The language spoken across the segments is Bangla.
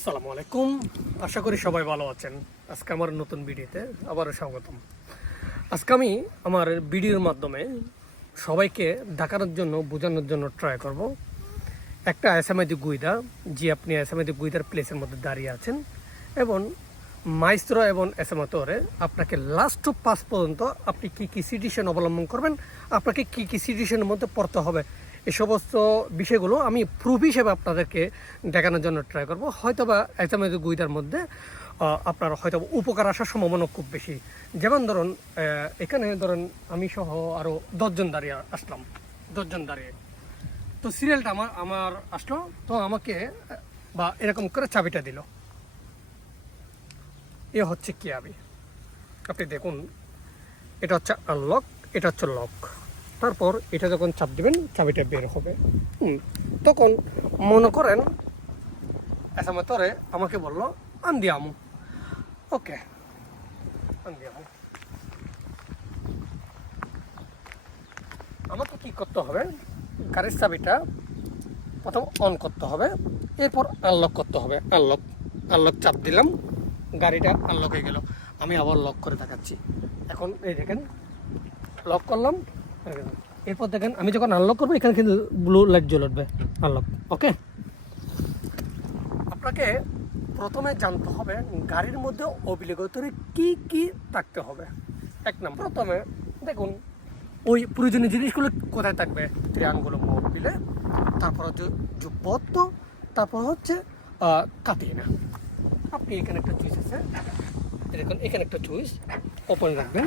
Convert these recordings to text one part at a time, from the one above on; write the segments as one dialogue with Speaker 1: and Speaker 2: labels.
Speaker 1: আসসালামু আলাইকুম। আশা করি সবাই ভালো আছেন। আজকে আমার নতুন ভিডিওতে আবারও স্বাগতম। আজকে আমি আমার ভিডিওর মাধ্যমে সবাইকে দেখানোর জন্য, বোঝানোর জন্য ট্রাই করব। একটা অ্যাসামেদি গুইদা, যে আপনি অ্যাসামেদি গুইদার প্লেসের মধ্যে দাঁড়িয়ে আছেন, এবং মাইস্ত্র এবং এসামাতরে আপনাকে লাস্ট পাস পর্যন্ত আপনি কি কি সিচুয়েশন অবলম্বন করবেন, আপনাকে কি কি সিচুয়েশনের মধ্যে পড়তে হবে এই সমস্ত বিষয়গুলো আমি প্রুফ হিসেবে আপনাদেরকে দেখানোর জন্য ট্রাই করব। হয়তো বা এসামেদি গুইদার মধ্যে আপনার হয়তো উপকার আসার সম্ভাবনা খুব বেশি। যেমন ধরুন এখানে ধরুন আমি সহ আরও দশজন দাঁড়িয়ে আসলাম, দশজন দাঁড়িয়ে। তো সিরিয়ালটা আমার আমার আসলো, তো আমাকে, বা এরকম করে চাবিটা দিল। এ হচ্ছে কি আবি? আপনি দেখুন, এটা হচ্ছে আনলক এটা হচ্ছে লক তারপর এটা যখন চাপ দেবেন, চাবিটা বের হবে। তখন মনে করেন এসামতরে আমাকে বলল আন্দিয়ামু ওকে আন্দিয়ামু আমাকে কি করতে হবে? গাড়ির চাবিটা প্রথম অন করতে হবে, এরপর আনলক করতে হবে। আনলক আনলক চাপ দিলাম, গাড়িটা আনলক হয়ে গেল। আমি আবার লক করে দেখাচ্ছি। এখন এই দেখেন লক করলাম। এরপর দেখেন, আমি যখন আনলক করব, এখানে কিন্তু ব্লু লাইট জ্বলে উঠবে। আনলক ওকে আপনাকে প্রথমে জানতে হবে গাড়ির মধ্যে অবিলিগতরে কি কি থাকতে হবে। এক নম্বর প্রথমে দেখুন, ওই প্রয়োজনীয় জিনিসগুলো কোথায় থাকবে? ত্রিয়ানগুলো মোবিলে তারপর হচ্ছে যুবত্ব তারপর হচ্ছে কাটিনা আপনি এখানে একটা চুইস আছে। দেখুন, এখানে একটা চুইস ওপেন রাখবেন।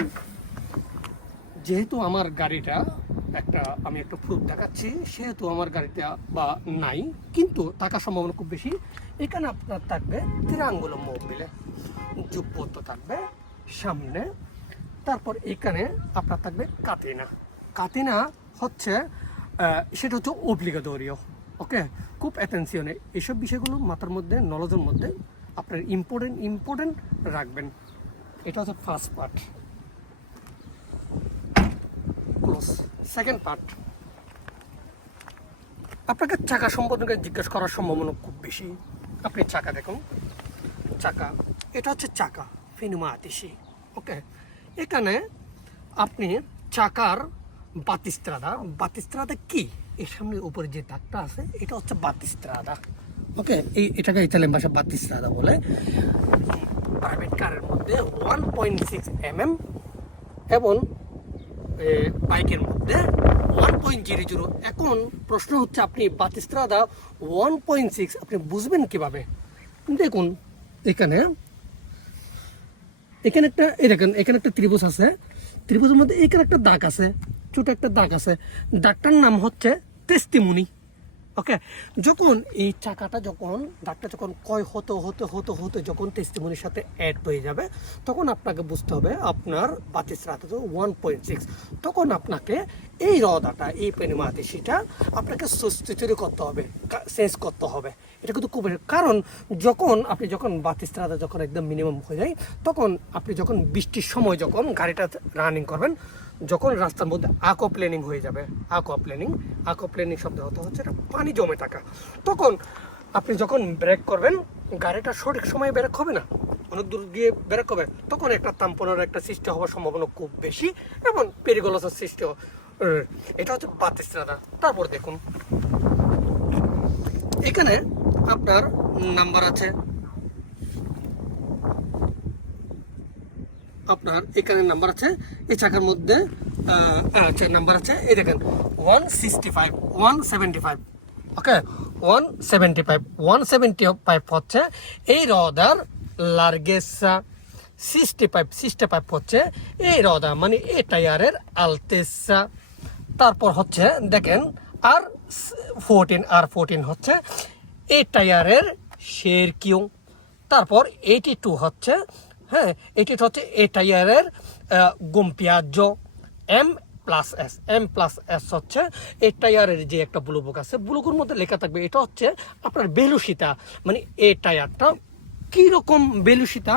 Speaker 1: যেহেতু আমার গাড়িটা একটা, আমি একটা প্রুফ দেখাচ্ছি, সেহেতু আমার গাড়িটা বা নাই, কিন্তু থাকার সম্ভাবনা খুব বেশি। এখানে আপনার থাকবে তিরাঙ্গুলো মোবিলে যুবপত্র থাকবে সামনে। তারপর এখানে আপনার থাকবে কাতিনা। কাতিনা হচ্ছে সেটা হচ্ছে অব্লিগাদরীয় ওকে খুব অ্যাটেনশনে এইসব বিষয়গুলো মাথার মধ্যে নলেজের মধ্যে আপনার ইম্পর্টেন্ট ইম্পর্টেন্ট রাখবেন। এটা হচ্ছে first part close second part আপনাকে চাকা সম্পর্কে জিজ্ঞেস করার সম্ভাবনা খুব বেশি। আপনি চাকা দেখুন। চাকা, এটা হচ্ছে চাকা, ফিনুমা আতিসি ওকে? এখানে আপনি চাকার বাতিস্ত্রাদা বাতিস্ত্রাদা কি? এর সামনে উপরে যে দাগটা আছে, এটা হচ্ছে বাতিস্ত্রাদা ওকে? এই, এটাকে ইতালিয়ান ভাষা বাতিস্ত্রাদা বলে। প্রাইভেট কারের মধ্যে one point six M M এবং বাইকের মধ্যে। ওয়ান পয়েন্ট জিরো জিরো এখন প্রশ্ন হচ্ছে আপনি বাতিস্ত্রাদা ওয়ান পয়েন্ট সিক্স আপনি বুঝবেন কীভাবে? দেখুন, এখানে এখানে একটা, এই দেখেন, এখানে একটা ত্রিভুজ আছে। ত্রিভুজের মধ্যে এখানে একটা দাগ আছে, ছোট একটা দাগ আছে। দাগটার নাম হচ্ছে তেস্তিমুনি। ওকে যখন এই চাকাটা যখন, দাগটা যখন কয় হতে হতে হতে হতে যখন তেস্তিমুনির সাথে অ্যাড হয়ে যাবে, তখন আপনাকে বুঝতে হবে আপনার বাতিস রাতে ওয়ান পয়েন্ট সিক্স তখন আপনাকে এই রদাটা এই পেনিমাতিসিটা আপনাকে সুস্থিতি করতে হবে চেঞ্জ করতে হবে। এটা কিন্তু খুব কারণ যখন আপনি যখন বাতিস্ত্রাদা যখন একদম মিনিমাম হয়ে যায়, তখন আপনি যখন বৃষ্টির সময় যখন গাড়িটা রানিং করবেন যখন রাস্তার মধ্যে আকো প্ল্যানিং হয়ে যাবে আকো প্ল্যানিং আকো প্ল্যানিং শব্দ হতে হচ্ছে এটা পানি জমে থাকা। তখন আপনি যখন ব্রেক করবেন, গাড়িটা সঠিক সময়ে ব্রেক হবে না, অনেক দূর গিয়ে ব্রেক হবে, তখন একটা তাম্পনের একটা সৃষ্টি হওয়ার সম্ভাবনা খুব বেশি এবং পেরিগলসের সৃষ্টি এটা হচ্ছে বাতিস্ত্রাদা তারপর দেখুন। এখানে আপনার নাম্বার আছে আপনার এখানে নাম্বার আছে। এই চাকার মধ্যে নাম্বার আছে। এই দেখেন one sixty five one seventy five okay one seventy five one seventy five হচ্ছে এই রদার লার্গেসা। সিক্সটি ফাইভ সিক্সটি ফাইভ হচ্ছে এই রদা মানে এই টায়ারের আলতেসা। তারপর হচ্ছে দেখেন, আর ফোরটিন আর ফোরটিন হচ্ছে এই টায়ারের শের কিউ তারপর এইটি টু হচ্ছে হ্যাঁ এইটি হচ্ছে এ টায়ারের গম্পিয়াজ M plus S M plus S হচ্ছে এ টায়ারের যে একটা ব্লু বুক আছে ব্লুকের মধ্যে লেখা থাকবে, এটা হচ্ছে আপনার বেলুসিতা মানে এ টায়ারটা কীরকম বেলুসিতা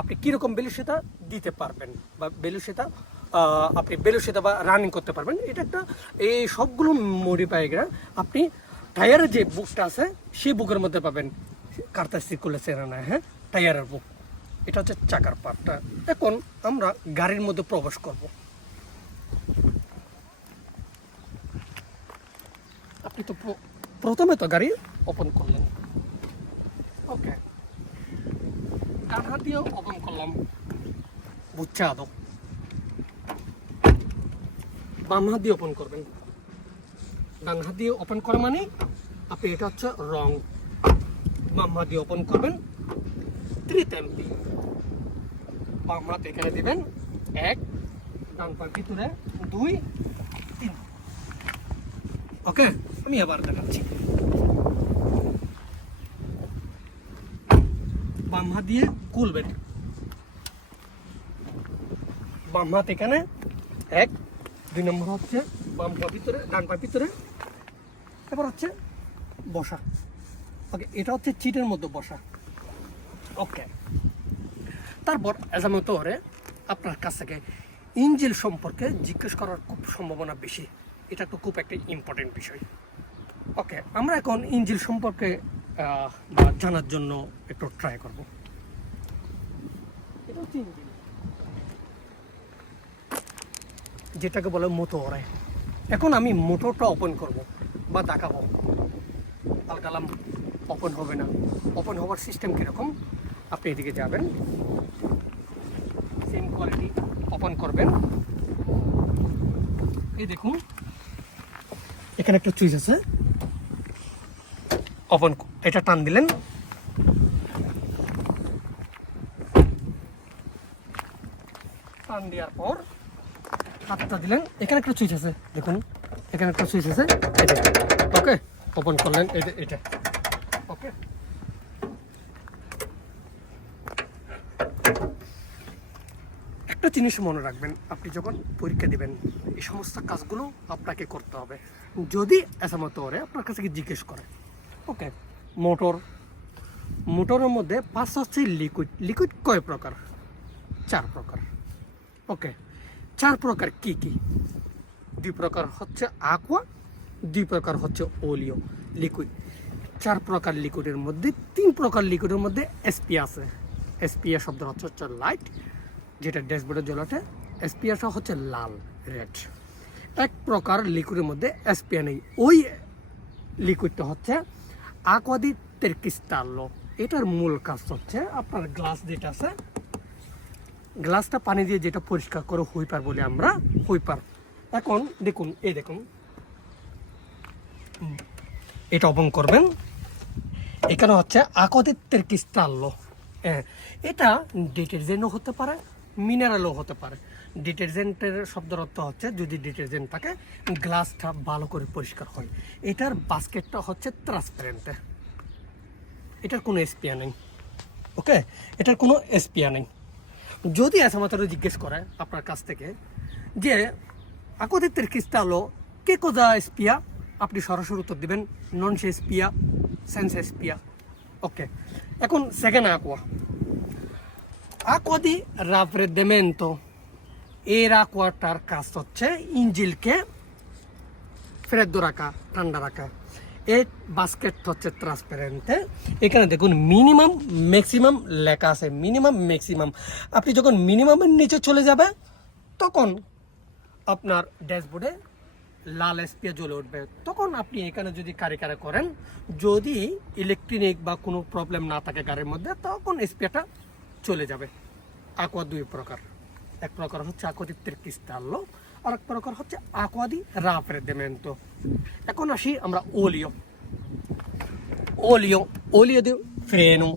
Speaker 1: আপনি কীরকম বেলুসিতা দিতে পারবেন, বা বেলুসিতা আপনি বেলুসিতা বা রানিং করতে পারবেন, এটা একটা, এই সবগুলো মডিফাইগরা আপনি টায়ারের যে বুকটা আছে, সেই বুকের মধ্যে পাবেন। কার্তা সিকুলে চেনা না হ্যাঁ? টায়ারের বুক এটা হচ্ছে চাকার পার্টটা এখন আমরা গাড়ির মধ্যে প্রবেশ করব। আপনি তো প্রথমে তো গাড়ি ওপেন করলেন। ওকে ডান হাত দিয়েও ওপেন করলাম। বুঝছে আদৌ? বাম হাত দিয়ে ওপেন করবেন। ডান হাত দিয়ে ওপেন করা মানে আপনি এটা হচ্ছে রং। বাম হাত দিয়ে ওপেন করবেন। তৃতীয় এমপি বাম হাত এখানে দিবেন এক, ডান পার ভিতরে দুই, তিন। ওকে, আমি আবার দেখাচ্ছি। বাম হাত দিয়ে খুলবেন বাম হাত এখানে, এক, দুই নম্বর হচ্ছে বাম পা ভিতরে, ডান পা ভিতরে। এবার হচ্ছে বসা। ওকে, এটা হচ্ছে চিটের মধ্যে বসা। ওকে। তারপর এজামতো হরে আপনার কাছ থেকে ইঞ্জিল সম্পর্কে জিজ্ঞেস করার খুব সম্ভাবনা বেশি। এটা তো খুব একটা ইম্পর্টেন্ট বিষয়। ওকে আমরা এখন ইঞ্জিল সম্পর্কে জানার জন্য একটু ট্রাই করব। যেটাকে বলে মোটরে এখন আমি মোটরটা ওপেন করব বা দেখাবো। আলকালাম ওপেন হবে না। ওপেন হওয়ার সিস্টেম কীরকম? আপনি এদিকে যাবেন। সেম কোয়ালিটি ওপেন করবেন। এই দেখুন। এখানে একটা সুইচ আছে। ওপেন এটা টান দিলেন। টান দেওয়ার পর হাতটা দিলেন। এখানে একটা সুইচ আছে দেখুন। এখানে একটা সুইচ আছে ওকে ওপেন করলেন এই এটা ওকে একটা জিনিস মনে রাখবেন, আপনি যখন পরীক্ষা দেবেন, এই সমস্ত কাজগুলো আপনাকে করতে হবে। যদি এসামত করে আপনার কাছে জিজ্ঞেস করে, ওকে, মোটর, মোটরের মধ্যে পাঁচ হচ্ছে লিকুইড লিকুইড কয় প্রকার? চার প্রকার। ওকে, চার প্রকার কি কি? দুই প্রকার হচ্ছে aqua, দুই প্রকার হচ্ছে ওলিও লিকুইড চার প্রকার লিকুইডের মধ্যে, তিন প্রকার লিকুইডের মধ্যে এসপি আছে। এসপিএ শব্দ হচ্ছে হচ্ছে লাইট যেটা ড্যাশবোর্ডে জ্বলাটে এসপিএসটা হচ্ছে লাল, রেড। এক প্রকার লিকুইডের মধ্যে এসপিএ নেই। ওই লিকুইডটা হচ্ছে আকোয়াদি তেরকিস্টাল্লো এটার মূল কাজ হচ্ছে আপনার গ্লাস যেটা আছে গ্লাসটা পানি দিয়ে যেটা পরিষ্কার করে হুইপার বলে আমরা, হুইপার। এখন দেখুন, এই দেখুন। এটা ওপেন করবেন। এখানে হচ্ছে আকদিত্যের ক্রিস্টাল্লো হ্যাঁ এটা ডিটারজেন্টও হতে পারে মিনারেলও হতে পারে। ডিটারজেন্টের শব্দের অর্থ হচ্ছে যদি ডিটারজেন্ট থাকে, গ্লাসটা ভালো করে পরিষ্কার হয়। এটার বাস্কেটটা হচ্ছে ট্রান্সপারেন্টে এটার কোনো এসপিয়া নেই। ওকে? এটার কোনো এসপিয়া নেই। যদি এসামাতারও জিজ্ঞেস করে আপনার কাছ থেকে যে আকদিত্যের ক্রিস্টালো কে কোজা এসপিয়া আপনি সরাসরি উত্তর দিবেন নন এসপিয়া সেন্স এসপিয়া ওকে? এখন second aqua aqua di raffreddamento. এর aquaটার কাজ হচ্ছে ইঞ্জিলকে ফ্রেদ্দ রাখা ঠান্ডা রাখা এই বাস্কেট হচ্ছে ট্রান্সপারেন্টে এখানে দেখুন মিনিমাম ম্যাক্সিমাম লেখা আছে মিনিমাম ম্যাক্সিমাম আপনি যখন মিনিমামের নিচে চলে যাবে তখন আপনার ড্যাশবোর্ডে লাল এসপিয়া জ্বলে উঠবে তখন আপনি এখানে যদি কারে কারে করেন যদি ইলেকট্রনিক বা কোনো প্রবলেম না থাকে গাড়ির মধ্যে তখন এসপিয়াটা চলে যাবে। আকোয়া দুই প্রকার। এক প্রকার হচ্ছে আকোদিত্যের ক্রিস্টাল্লো আর এক প্রকার হচ্ছে আকোয়াদি রাফ্রেদেমেন্টো এখন আসি আমরা ওলিও। ওলিও ওলিও দি ফ্রেনো।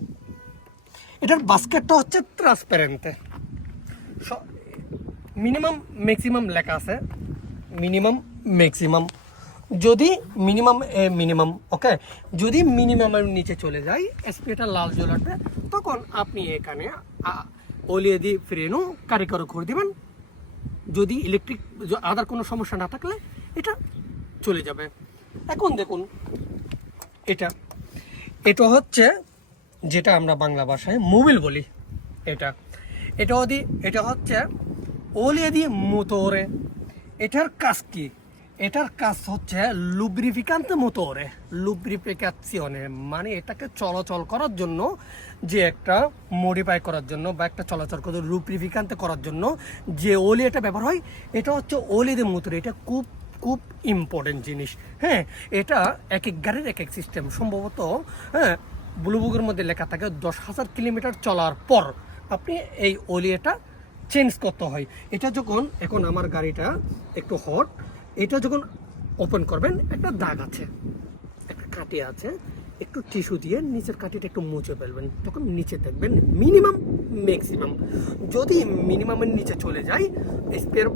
Speaker 1: এটার বাস্কেটটা হচ্ছে ট্রান্সপারেন্টে মিনিমাম ম্যাক্সিমাম লেখা আছে। মিনিমাম ম্যাক্সিমাম যদি মিনিমাম এ মিনিমাম ওকে যদি মিনিমামের নিচে চলে যায় এসপিটা লাল জ্বলাতে তখন আপনি এখানে ওলিয়ে ফ্রেনও কারিগর করে দিবেন। যদি ইলেকট্রিক আদার কোনো সমস্যা না থাকলে এটা চলে যাবে। এখন দেখুন, এটা এটা হচ্ছে যেটা আমরা বাংলা ভাষায় মোবিল বলি, এটা। এটা ওদি এটা হচ্ছে ওলিয়ে দিয়ে মোতরে। এটার কাজ কি? এটার কাজ হচ্ছে লুব্রিফিকান্তে মোটরে লুব্রিফিকাসিয়নে মানে এটাকে চলাচল করার জন্য যে একটা মডিফাই করার জন্য বা একটা চলাচল করার লুব্রিফিকান্তে করার জন্য যে ওলি এটা ব্যবহার হয়, এটা হচ্ছে ওলিদের মোটর এটা খুব খুব ইম্পর্টেন্ট জিনিস। হ্যাঁ এটা এক এক গাড়ির এক এক সিস্টেম সম্ভবত হ্যাঁ ব্লুবুকের মধ্যে লেখা থাকে দশ হাজার কিলোমিটার চলার পর আপনি এই ওলি এটা চেঞ্জ করতে হয়। এটা যখন, এখন আমার গাড়িটা একটু হট এটা যখন ওপেন করবেন, একটা দাগ আছে, একটা কাটি আছে, একটু টিস্যু দিয়ে নিচের কাটিটা একটু মুছে ফেলবেন। তখন নিচে দেখবেন মিনিমাম ম্যাক্সিমাম যদি মিনিমামের নিচে চলে যায় স্পেয়ার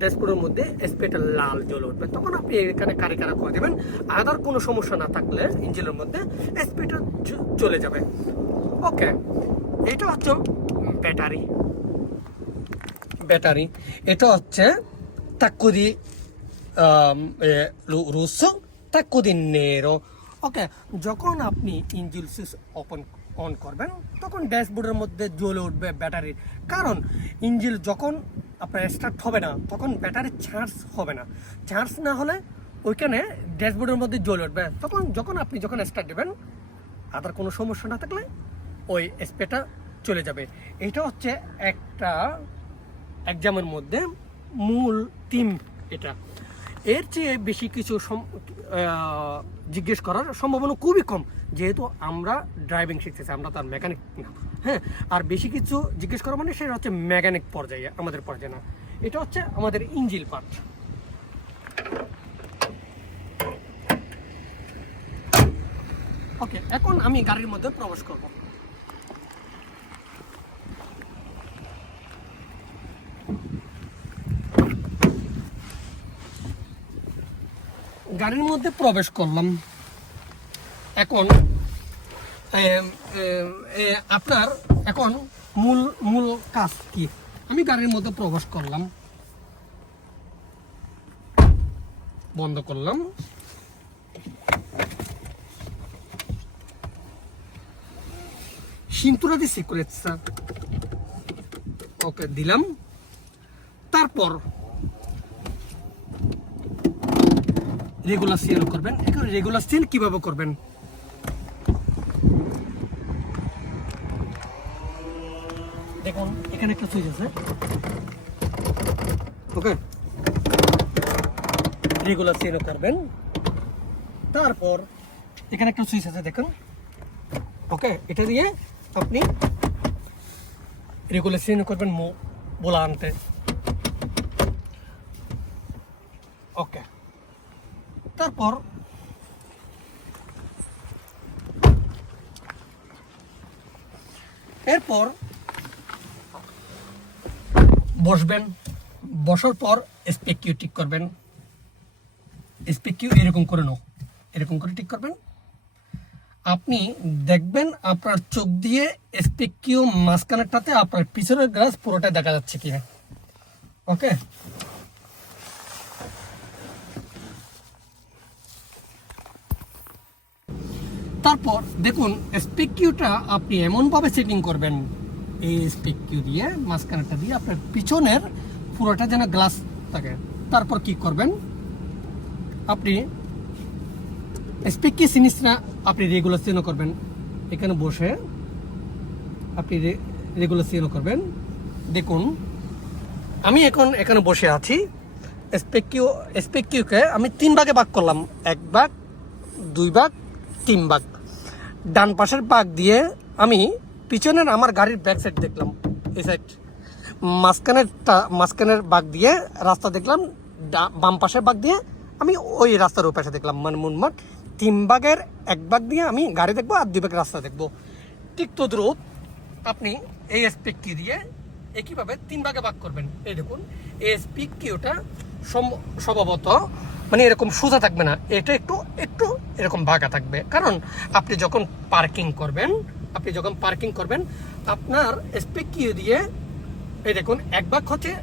Speaker 1: ড্যাশবোর্ডের মধ্যে স্পেয়ারটা লাল জ্বলে উঠবে। তখন আপনি এখানে কারি কারা করে দেবেন। আদার কোনো সমস্যা না থাকলে ইঞ্জিনের মধ্যে স্পেয়ারটা চলে যাবে। ওকে এটা হচ্ছে ব্যাটারি। ব্যাটারি, এটা হচ্ছে tacco tacco di nero. ওকে যখন আপনি ইঞ্জিন সুইচ ওপেন অন করবেন, তখন ড্যাশবোর্ডের মধ্যে জ্বলে উঠবে ব্যাটারি। কারণ ইঞ্জিন যখন আপনার স্টার্ট হবে না, তখন ব্যাটারি চার্জ হবে না। চার্জ না হলে ওইখানে ড্যাশবোর্ডের মধ্যে জ্বলে উঠবে। তখন যখন আপনি যখন স্টার্ট দেবেন আদার কোনো সমস্যা না থাকলে ওই স্পেটা চলে যাবে। এটা হচ্ছে একটা এক্সামের মধ্যে মূল টিম এটা। এর চেয়ে বেশি কিছু জিজ্ঞেস করার সম্ভাবনা খুবই কম। যেহেতু আমরা ড্রাইভিং শিখতেছি, আমরা তার মেকানিক না। হ্যাঁ আর বেশি কিছু জিজ্ঞেস করা মানে সেটা হচ্ছে মেকানিক পর্যায়ে, আমাদের পর্যায়ে না। এটা হচ্ছে আমাদের ইঞ্জিল পার্ট ওকে এখন আমি গাড়ির মধ্যে প্রবেশ করব। গাড়ির মধ্যে প্রবেশ করলাম। এখন আপনার এখন মূল মূল কাজ কি? আমি গাড়ির মধ্যে প্রবেশ করলাম। বন্ধ করলাম। cintura di sicurezza ওকে, দিলাম। তারপর রেগুলার সিল করবেন। এখন রেগুলার সিল কীভাবে করবেন? দেখুন, এখানে একটা সুইচ আছে। ওকে। রেগুলার সিল করবেন। তারপর এখানে একটা সুইচ আছে, দেখুন। ওকে, এটা দিয়ে আপনি রেগুলেশন করবেন মো বোলা আনতে ওকে তারপর এরপর বসবেন, বসার পর স্পেকিউ ঠিক করবেন। স্পেকিউ এরকম করে নো এরকম করে ঠিক করবেন। আপনি দেখবেন আপনার চোখ দিয়ে স্পেকিউ মাঝখানেরটাতে আপনার পিছনের গ্লাস পুরোটা দেখা যাচ্ছে কিনা। ওকে তারপর দেখুন স্পেকিউটা আপনি এমনভাবে সেটিং করবেন, এই স্পেকিউ দিয়ে, মাঝখানেরটা দিয়ে আপনার পিছনের পুরোটা যেন গ্লাস থাকে। তারপর কি করবেন? আপনি স্পেকি জিনিসটা আপনি রেগুলার রেগুলেশনও করবেন। এখানে বসে আপনি রেগুলেশনও করবেন। দেখুন, আমি এখন এখানে বসে আছি। স্পেকিউ স্পেকিউকে আমি তিন ভাগে ভাগ করলাম। এক ভাগ, দুই ভাগ, তিন ভাগ। ডান পাশের ভাগ দিয়ে আমি পিছনের আমার গাড়ির ব্যাক সাইড দেখলাম, এই সাইড মাঝখানের টা- মাঝখানের ভাগ দিয়ে রাস্তা দেখলাম বাম পাশের ভাগ দিয়ে আমি ওই রাস্তার ওপাশে দেখলাম মানে মুনমাট তিন ভাগের এক ভাগ দিয়ে আমি গাড়ি দেখব আর দুই ভাগের রাস্তা দেখব। ঠিক তদ্রুপ আপনি এই স্পিক কি দিয়ে একইভাবে তিন ভাগে ভাগ করবেন। এই দেখুন এই স্পিক কিউটা স্বভাবত মানে এরকম সোজা থাকবে না এটা একটু একটু এরকম ভাগা থাকবে। কারণ আপনি যখন পার্কিং করবেন আপনি যখন পার্কিং করবেন আপনার স্পিক দিয়ে এই দেখুন এক ভাগ হচ্ছে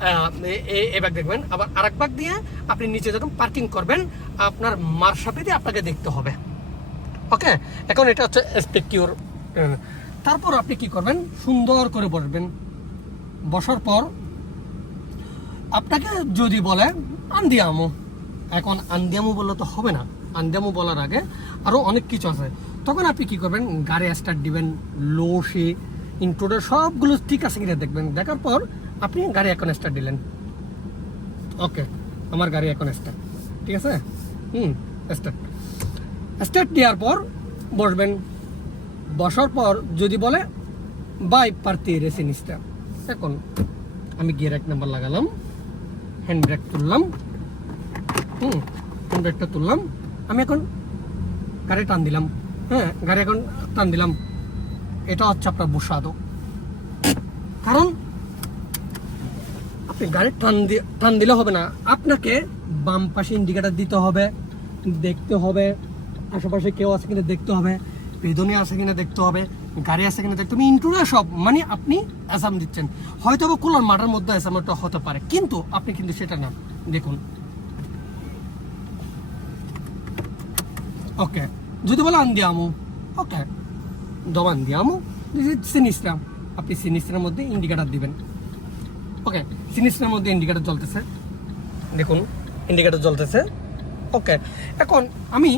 Speaker 1: আহ, এ- এ- এ ভাগ দেখবেন আবার আরেক ভাগ দিয়ে আপনি নিচে যখন পার্কিং করবেন আপনার মার্শাপে দিয়ে আপনাকে দেখতে হবে। ওকে? এখন এটা হচ্ছে স্পেকিউর তারপর আপনি কি করবেন? সুন্দর করে বসবেন। বসার পর আপনাকে যদি বলে, আন্দিয়ামো, এখন আন্দিয়ামো বললে তো হবে না। আন্দিয়ামো বলার আগে আরও অনেক কিছু আছে। তখন আপনি কি করবেন? গাড়ি স্টার্ট দিবেন লো সে ইন্ট্রোডার সবগুলো ঠিক আছে কিনা দেখবেন। দেখার পর আপনি গাড়ি এখন স্টার্ট দিলেন। ওকে আমার গাড়ি এখন স্টার্ট ঠিক আছে? হুম স্টার্ট স্টার্ট দেওয়ার পর বসবেন। বসার পর যদি বলে, বাই পারতি রেসিনিসটা এখন আমি গিয়ার এক নাম্বার লাগালাম। হ্যান্ড ব্রেক তুললাম। হুম হ্যান্ড ব্রেকটা তুললাম। আমি এখন গাড়ি টান দিলাম। হ্যাঁ গাড়ি এখন টান দিলাম। এটা হচ্ছে আপনার বুসাদো। কারণ আপনি গাড়ি টান দিয়ে টান দিলে হবে না। আপনাকে বাম পাশে ইন্ডিকেটার দিতে হবে দেখতে হবে। আশেপাশে কেউ আছে কিনা দেখতে হবে। বেদনে আছে কিনা দেখতে হবে। গাড়ি আছে কিনা দেখতে হবে। ইন্টুরা সব মানে আপনি অ্যাসাম দিচ্ছেন। হয়তো বা কুলার মাঠের মধ্যে অ্যাসামটা হতে পারে, কিন্তু আপনি কিন্তু সেটা না। দেখুন। ওকে, যদি বলে আন্দিয়ামো ওকে। দমান দম আন্দিয়ামো সিনিস্ট্রাম আপনি সিনিস্ট্রার মধ্যে ইন্ডিকেটার দিবেন। ওকে সিনিস্ট্রার মধ্যে ইন্ডিকেটার জ্বলতেছে। দেখুন ইন্ডিকেটার জ্বলতেছে। ওকে, এখন আমি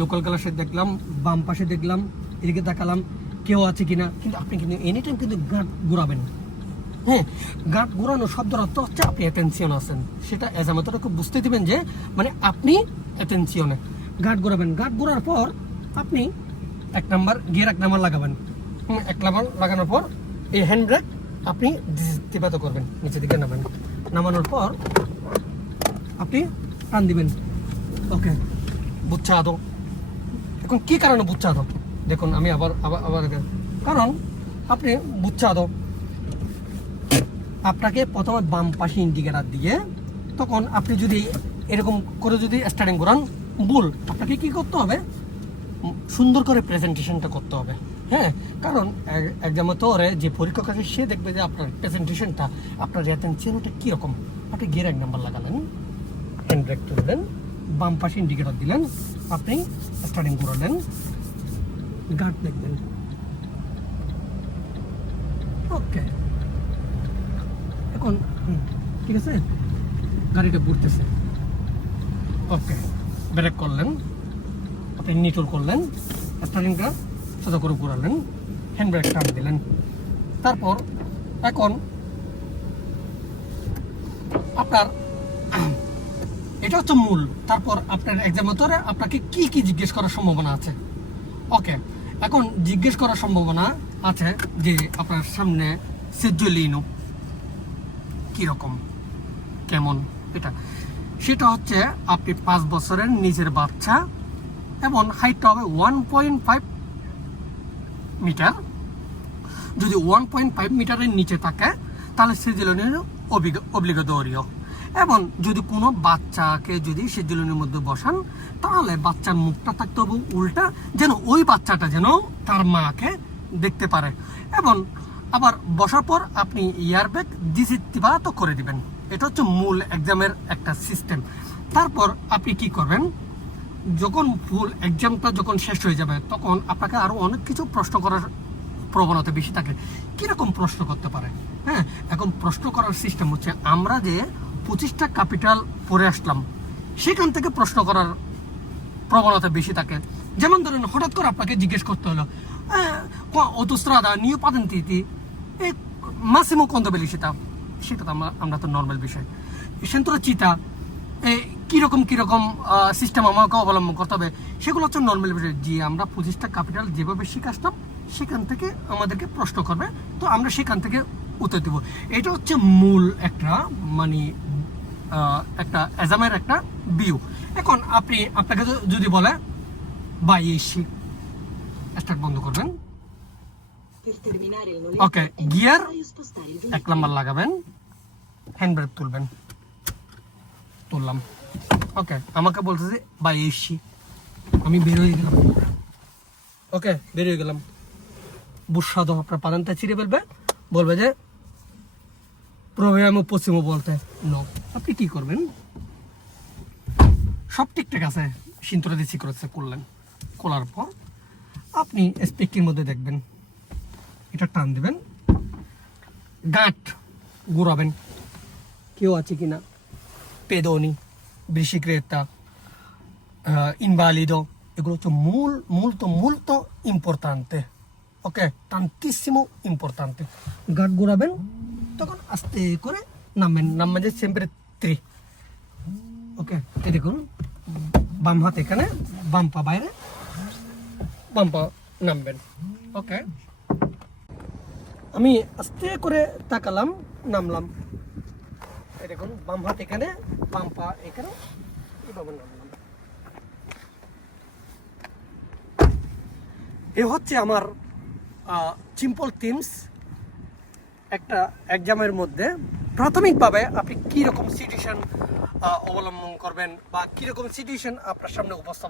Speaker 1: লোকাল কালার দেখলাম, বাম পাশে দেখলাম, এদিকে তাকালাম কেউ আছে কিনা, কিন্তু আপনি কিন্তু এনি টাইম কিন্তু গাঁট ঘুরাবেন। হ্যাঁ গাঁট ঘোরানো শব্দের অর্থ হচ্ছে আপনি অ্যাটেনশন আছেন। সেটা এজ আমাদের বুঝতে দিবেন যে মানে আপনি অ্যাটেনশনে গাঁট ঘোরাবেন। গাঁট ঘোরার পর আপনি এক নাম্বার গিয়ার এক নাম্বার লাগাবেন। এক নাম্বার লাগানোর পর এই হ্যান্ড ব্রেক আপনি দিবাত করবেন, নিচের দিকে নামেন নামানোর পর আপনি টান দিবেন। ওকে বুচ্ছা আদো? এখন কী কারণে বুচ্ছা আদো? দেখুন, আমি আবার আবার আবার কারণ আপনি বুচ্ছা আদো আপনাকে প্রথমে বাম পাশে ইন্ডিকেটার দিয়ে তখন আপনি যদি এরকম করে যদি স্টার্টিং করান ভুল আপনাকে কি করতে হবে? সুন্দর করে প্রেজেন্টেশনটা করতে হবে হ্যাঁ? কারণ একজামে তো ওরে যে পরীক্ষক আছে সে দেখবে যে আপনার প্রেজেন্টেশনটা আপনার অ্যাটেনশনটা কীরকম আপনি গিয়ার এক নাম্বার লাগালেন হ্যান্ড ব্রেক তুললেন, বাম পাশে ইন্ডিকেটর দিলেন, আপনি স্টার্টিং করালেন। গার্ড দেখবেন। ওকে। এখন ঠিক আছে? গাড়িটা ঘুরতেছে। ওকে, ব্রেক করলেন, আপনি নিটল করলেন স্টার্টিংটা সোজা করে ঘুরালেন, হ্যান্ড ব্রেক টান দিলেন। তারপর, এখন আপনার, এটা হচ্ছে মূল। তারপর আপনার এক্সামের আপনাকে কি কি জিজ্ঞেস করার সম্ভাবনা আছে? ওকে এখন জিজ্ঞেস করার সম্ভাবনা আছে যে আপনার সামনে সেজলিনো কীরকম, কেমন এটা। সেটা হচ্ছে আপনি পাঁচ বছরের নিজের বাচ্চা এবং হাইটটা হবে ওয়ান পয়েন্ট ফাইভ মিটার যদি ওয়ান পয়েন্ট ফাইভ মিটারের নিচে থাকে, তাহলে সেজেলনের অব্লিগদরীয়। এবং যদি কোনো বাচ্চাকে যদি সেজেলনের মধ্যে বসান, তাহলে বাচ্চার মুখটা থাকতে হবে উল্টা, যেন ওই বাচ্চাটা যেন তার মাকে দেখতে পারে। এবং আবার বসার পর আপনি ইয়ারব্যাগ ডিজিটিভাত করে দিবেন। এটা হচ্ছে মূল এক্সামের একটা সিস্টেম। তারপর আপনি কি করবেন? যখন ফুল এক্সামটা যখন শেষ হয়ে যাবে, তখন আপনাকে আরও অনেক কিছু প্রশ্ন করার প্রবণতা বেশি থাকে। কীরকম প্রশ্ন করতে পারে? হ্যাঁ এখন প্রশ্ন করার সিস্টেম হচ্ছে আমরা যে পঁচিশটা ক্যাপিটাল পড়ে আসলাম, সেখান থেকে প্রশ্ন করার প্রবণতা বেশি থাকে। যেমন ধরেন, হঠাৎ করে আপনাকে জিজ্ঞেস করতে হলো অতুস্ত্রাদা নিউ পাদন্তি এ, মাসিমো কন্দবেলিসিতা সেটা সেটা তো আমরা আমরা তো নর্মাল বিষয়। সেন্তুরা চিতা কীরকম কীরকম সিস্টেম আমাকে অবলম্বন করতে হবে, সেগুলো হচ্ছে নর্মাল বিষয়। যে আমরা পঁচিশটা ক্যাপিটাল যেভাবে শিখে আসলাম, সেখান থেকে আমাদেরকে প্রশ্ন করবে, তো আমরা সেখান থেকে উত্তর দেবো। এটা হচ্ছে মূল একটা মানে একটা এক্সামের একটা ভিউ এখন আপনি, আপনাকে য- যদি বলে, বাই এসি স্টার্ট বন্ধ করবেন।
Speaker 2: Spostare il
Speaker 1: এক. নাম্বার লাগাবেন। হ্যান্ড ব্রেক তুলবেন। তুললাম। ওকে আমাকে বলতেছে বাই এসি আমি বের হয়ে গেলাম। ওকে বের হয়ে গেলাম। বুসাদ আপনার পাদানটা ছিঁড়ে ফেলবে। বলবে যে, প্রোগ্রাম পশ্চিমও বলতে নো আপনি কি করবেন? সব ঠিকঠাক আছে সিন্তুরা দিয়ে সিক্রেটসে করলেন। খোলার পর আপনি স্পেকির মধ্যে দেখবেন। এটা টান দিবেন গাঁট ঘুরাবেন। কেউ আছে কি না পেদনি eh, invalido এগুলো হচ্ছে মূল মূলতো মূলতো ইম্পর্টান্তে ওকে টান্টিসিমো ইম্পর্টান্তে গাঁট ঘোরাবেন তখন আস্তে করে নামবেন। নামবেন যে সেম্পরে ত্রি। ওকে দেখুন, বাম হাত এখানে, বাম পা বাইরে, বাম পা নামবেন। ওকে, আমি আস্তে করে তাকালাম, নামলাম। দেখুন, বাম হাত এখানে, বাম পা এখানে, এইভাবে নামলাম। এ হচ্ছে আমার সিম্পল থিমস একটা এক্সামের মধ্যে প্রাথমিকভাবে আপনি কীরকম সিচুয়েশন অবলম্বন করবেন বা কীরকম সিচুয়েশন আপনার সামনে উপস্থাপন